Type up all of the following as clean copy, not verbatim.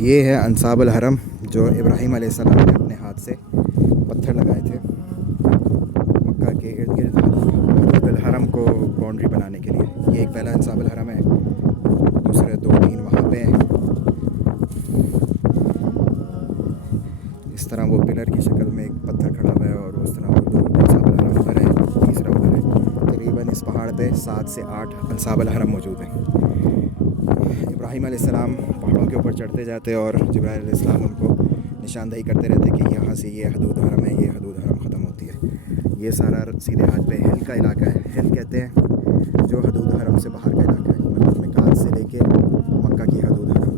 یہ ہے انصاب الحرم جو ابراہیم علیہ السلام نے اپنے ہاتھ سے پتھر لگائے تھے مکہ کے ارد گرد حدود الحرم کو باؤنڈری بنانے کے لیے. یہ ایک پہلا انصاب الحرم ہے, دوسرے 2-3 وہاں پہ ہیں. اس طرح وہ پلر کی شکل میں ایک پتھر کھڑا ہوا ہے اور اس طرح وہ 2 انصاب الحرم ادھر ہے, تیسرا ادھر ہے. تقریباً اس پہاڑ پہ 7 سے 8 انصاب الحرم موجود ہیں. ابراہیم علیہ السلام پہاڑوں کے اوپر چڑھتے جاتے اور جبرائیل علیہ السلام ان کو نشاندہی کرتے رہتے کہ یہاں سے یہ حدود حرم ہے, یہ حدود حرم ختم ہوتی ہے. یہ سارا سیدھے ہاتھ پہ ہل کا علاقہ ہے. ہل کہتے ہیں جو حدود حرم سے باہر کا علاقہ ہے, مطلب مکات سے لے کے مکہ کی حدود حرم,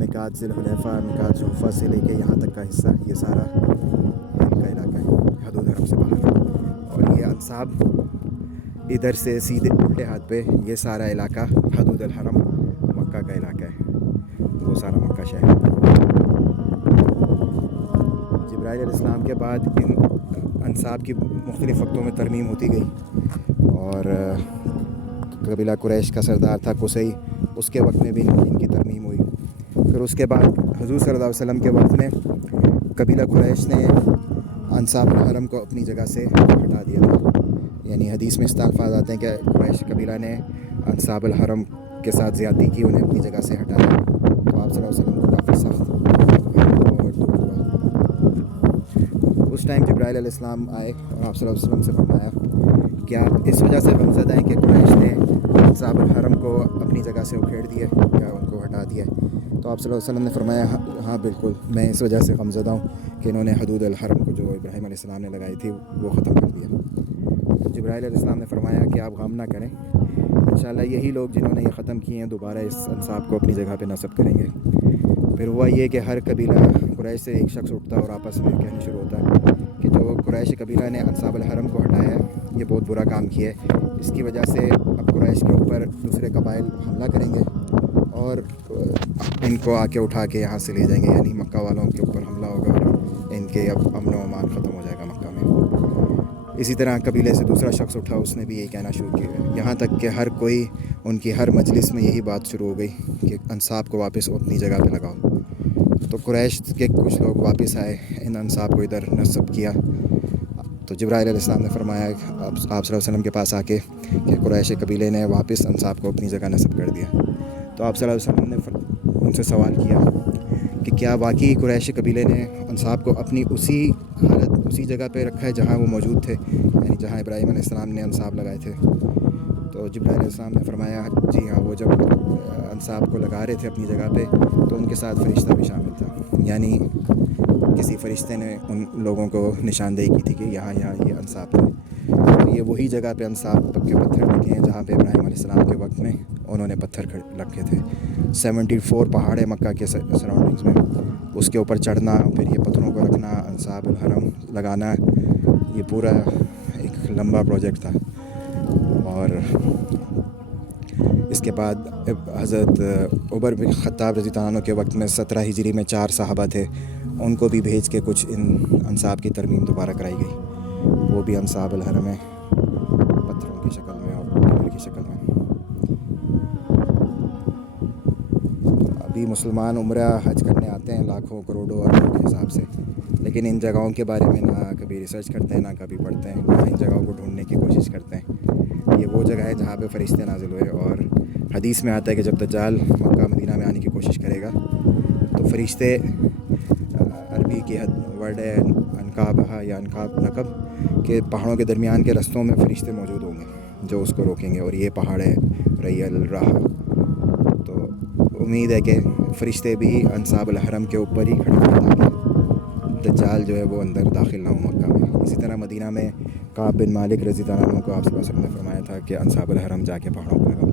مکات ذی الحلیفہ, مکات جحفہ سے لے کے یہاں تک کا حصہ, یہ سارا ہل کا علاقہ ہے حدود حرم سے باہر. اور یہ انصاب ادھر سے سیدھے الٹے ہاتھ پہ یہ سارا علاقہ حدود الحرم مکہ کا علاقہ ہے, وہ سارا مکہ شہر. جبرائیل علیہ السلام کے بعد ان انصاب کی مختلف وقتوں میں ترمیم ہوتی گئی اور قبیلہ قریش کا سردار تھا قصی, اس کے وقت میں بھی ان کی ترمیم ہوئی. پھر اس کے بعد حضور صلی اللہ علیہ وسلم کے وقت میں قبیلہ قریش نے انصاب الحرم کو اپنی جگہ سے ہٹا دیا تھا. یعنی حدیث میں اس الفاظ آتے ہیں کہ قریش قبیلہ نے انصاب الحرم کے ساتھ زیادتی کی, انہیں اپنی جگہ سے ہٹایا. تو آپ صلی اللہ علیہ وسلم کو کافی سخت اور دکھ ہوا. اس ٹائم جبرائیل علیہ السلام آئے اور آپ صلی اللہ علیہ وسلم سے فرمایا کہ آپ اس وجہ سے غمزدہ ہیں کہ قریش نے انصاب الحرم کو اپنی جگہ سے اکھیڑ دیا یا ان کو ہٹا دیا. تو آپ صلی اللہ علیہ وسلم نے فرمایا ہاں بالکل, میں اس وجہ سے غمزدہ ہوں کہ انہوں نے حدود الحرم کو جو ابراہیم علیہ السلام نے لگائی تھی وہ ختم کر دیا. جبرائیل علیہ السلام نے فرمایا کہ آپ غم نہ کریں, انشاءاللہ یہی لوگ جنہوں نے یہ ختم کیے ہیں دوبارہ اس انصاب کو اپنی جگہ پہ نصب کریں گے. پھر ہوا یہ کہ ہر قبیلہ قریش سے ایک شخص اٹھتا اور آپس میں کہنے شروع ہوتا کہ جو قریش قبیلہ نے انصاب الحرم کو ہٹایا ہے یہ بہت برا کام کیا ہے, اس کی وجہ سے اب قریش کے اوپر دوسرے قبائل حملہ کریں گے اور ان کو آ کے اٹھا کے یہاں سے لے جائیں گے. یعنی مکہ والوں کے اوپر حملہ ہوگا اور ان کے اب امن و امان ختم ہو جائے گا مکہ میں. اسی طرح قبیلے سے دوسرا شخص اٹھا, اس نے بھی یہی کہنا شروع کیا, یہاں تک کہ ہر کوئی ان کی ہر مجلس میں یہی بات شروع ہو گئی کہ انصاب کو واپس اپنی جگہ پہ لگاؤ. تو قریش کے کچھ لوگ واپس آئے, ان انصاب کو ادھر نصب کیا. تو جبرائیل علیہ السلام نے فرمایا آپ صلی اللہ علیہ وسلم کے پاس آ کے کہ قریش قبیلے نے واپس انصاب کو اپنی جگہ نصب کر دیا. تو آپ صلی اللہ علیہ وسلم نے ان سے سوال کیا کہ کیا واقعی قریش قبیلے نے انصاب کو اپنی اسی حالت اسی جگہ پہ رکھا ہے جہاں وہ موجود تھے, یعنی جہاں ابراہیم علیہ السلام نے انصاب لگائے تھے؟ تو جبرائیل علیہ السلام نے فرمایا جی ہاں, وہ جب انصاب کو لگا رہے تھے اپنی جگہ پہ تو ان کے ساتھ فرشتہ بھی شامل تھا. یعنی کسی فرشتے نے ان لوگوں کو نشاندہی کی تھی کہ یہاں یہ انصاب تھے. یہ وہی جگہ پہ انصاب کے پتھر رکھے ہیں جہاں پہ ابراہیم علیہ السلام کے وقت میں انہوں نے پتھر رکھے تھے. 74 پہاڑ ہے مکہ کے سراؤنڈنگز میں, اس کے اوپر چڑھنا, پھر یہ پتھروں کو رکھنا, انصاب الحرم لگانا, یہ پورا ایک لمبا پروجیکٹ تھا. اور اس کے بعد حضرت عمر بن خطاب رضی اللہ عنہ کے وقت میں 17 ہجری میں 4 صحابہ تھے, ان کو بھی بھیج کے کچھ ان انصاب کی ترمیم دوبارہ کرائی گئی. وہ بھی انصاب الحرم ہے پتھروں کی شکل میں اور پتھر کی شکل میں. ابھی مسلمان عمرہ حج کرنے آتے ہیں لاکھوں کروڑوں اربوں کے حساب سے, لیکن ان جگہوں کے بارے میں نہ کبھی ریسرچ کرتے ہیں, نہ کبھی پڑھتے ہیں, نہ ان جگہوں کو ڈھونڈنے کی کوشش کرتے ہیں. یہ وہ جگہ ہے جہاں پہ فرشتے نازل ہوئے, اور حدیث میں آتا ہے کہ جب دجال مکہ مدینہ میں آنے کی کوشش کرے گا تو فرشتے, عربی کی ورڈ ہے انقابہ یا انقاب نقب, کہ پہاڑوں کے درمیان کے رستوں میں فرشتے موجود ہوں گے جو اس کو روکیں گے. اور یہ پہاڑ ہے ریل راہ. تو امید ہے کہ فرشتے بھی انصاب الحرم کے اوپر ہی کھڑے ہیں تاکہ دجال جو ہے وہ اندر داخل نہ ہو مکہ میں. اسی طرح مدینہ میں کعب بن مالک رضی اللہ عنہ کو آپ صلی اللہ علیہ وسلم نے فرمایا تھا کہ انصاب الحرم جا کے پہاڑوں پر لگاؤ.